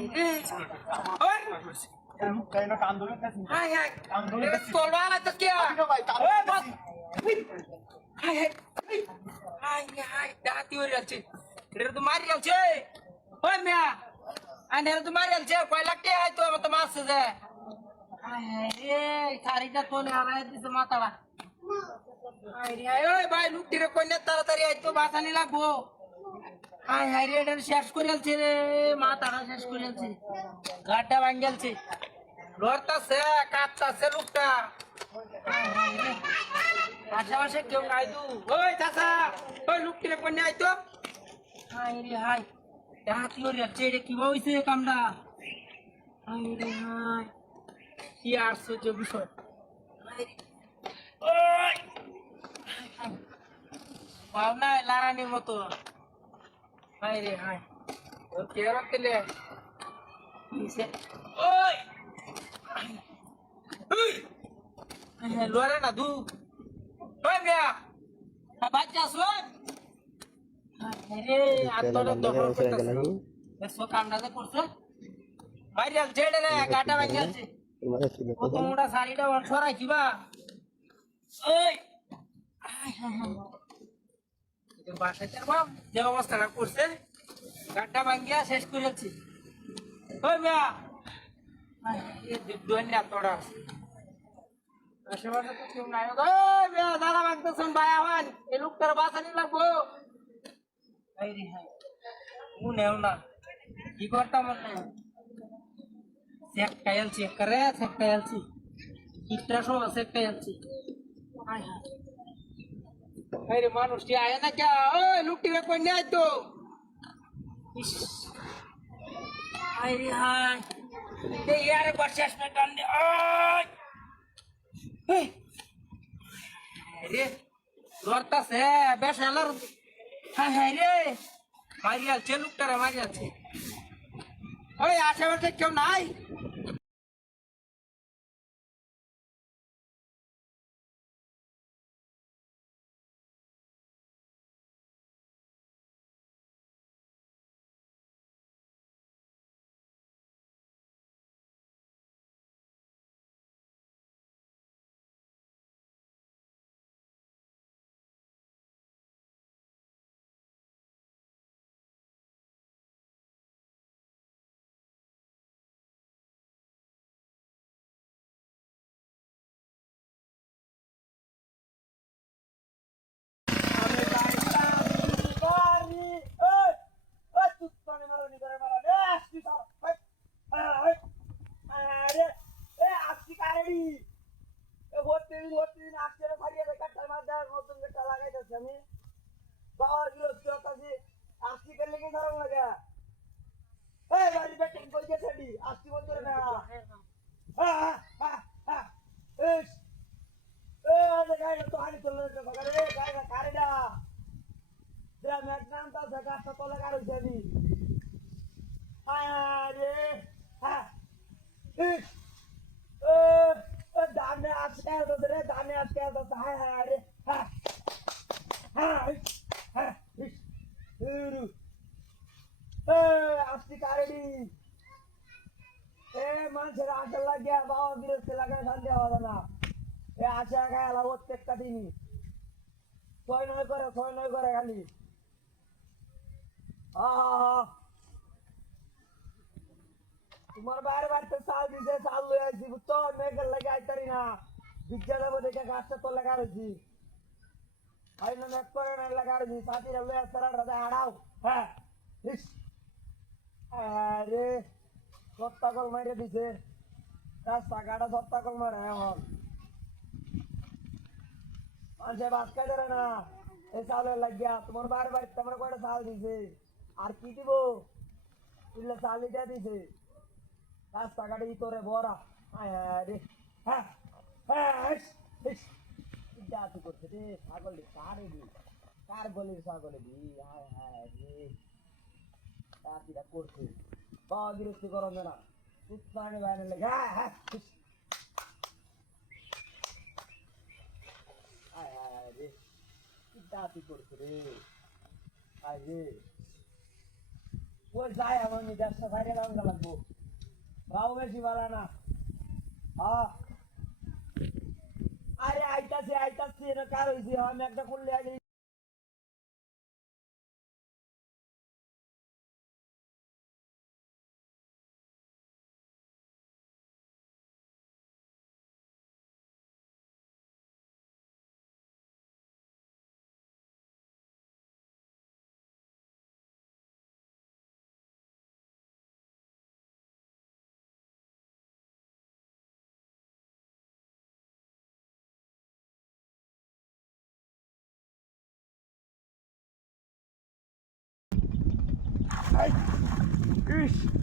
high রে ওই কাইনা কাম ধরে কাছে হাই হাই কাম ধরে তোলওয়ালা তো কে ভাই ওই বাস হাই হাই হাই হাই দাঁতি হয়ে যাচ্ছে এটা তো মারি যাচ্ছে ওই মিয়া আনে তো মারি যাচ্ছে কয় লাখ টাকা আইতো আমার তো মাছ আছে হাই হাই রে শাড়িটা তোলে আড়াই দিছে মাথাটা হাই রে হাই ওই ভাই লুকটিরে কইনা তাড়াতাড়ি আইতো বাঁচানি লাগবো হাই হাই রে এটা শেষ করে আলছে রে মাথাটা শেষ করে আলছে গাড্ডা ভাঙে আলছে লড়তাছে কাঁদতাছে লোকটা হাই হাই রে আশেপাশে কেউ নাই তো ওই চাচা ওই লোকটিরে কইনা আইতো হাই রে হাই হাতি ওরে চেড়ে কি হইছে কামডা হাই রে হাই কি আশ্চর্য বিষয় ওই ভাবনা লারানির মতো হাই রে হাই ওর কে রাখলে ওই লড়ে না দু ওই মিয়া বাচ্চা শোন রে আত্মটা দখল করতেছে এসো কামড়াতে পড়ছে ভাইরাল ছেড়ে রে গাটা ভাঙিয়াছে কত মোটা শাড়িটা সরাই কিবা ওই বাসায় যাবাম যে অবস্থাটা করছে গাটা ভাঙিয়া শেষ করেছি ওই মিয়া দুনিয়া তোড়া আশেপাশে তো কেউ নাই ওই মিয়া দাদা ভাঙতেছেন ভাই আবার এই লোকটার বাঁচানি লাগবো হাই রে হাই উনেও না কি করতাম না চেক করে ইটরা সব চেক হাই হাই হাই রে মানুষটি আয় না কে ওই লোকটি কই নাই তো ইস হাই রে হাই এই আরে বর্ষাস না টান দে ওই এই রে লড়তাছে বেশ আলার হাই হাই রে মারিয়াছে লোকটারা মারিয়াছে ওই আশেপাশে কেউ নাই ধানে আজকে ধানে আজকে আজকে কারেডি এ মানুষের আশা লাগিয়া বাবা বিরক্তি লাগায় ধান দেওয়া হবে না এ আশা খায়ালা প্রত্যেকটা দিনই ছয় নয় করে খালি তোমার বাইরে বাড়িতে চাল দিছে চাল লই আইছি বুঝছো মেঘের লাগে আইতারি না বিজ্ঞা যাবো দেখে গাছটা তো লাগা রয়েছি আই না মেঘ করে না লাগা রয়েছি সাথীরা লই আসতে রাজা হারাও হ্যাঁ আরে সত্তাকল মাইরে দিছে রাস্তা গাড়া সত্তাকল মারে এখন মানুষে বাস খাই ধরে না এই চালের লাগিয়া তোমার বাইরে বাড়িতে তোমার কয়টা চাল দিছে আর কি দিব তুললে চাল দিতে দিছে রাস্তাঘাটে তোরে বড়া রে হ্যাঁ জাতি করছে রে ছাগল কারে দি কার গলির ছাগলে দি রে জাতিটা করছে বাবা বিরক্তি করো না উত্তানে বাইরে লেগে রে জাতি করছে রে রে ওই যায় আমার দেশটা সাইডে রাখা লাগবো গাও বেশি ভালো না হ্যাঁ আরে আইতাছে এটা কার হইছে আমি একটা করলে আগে ইস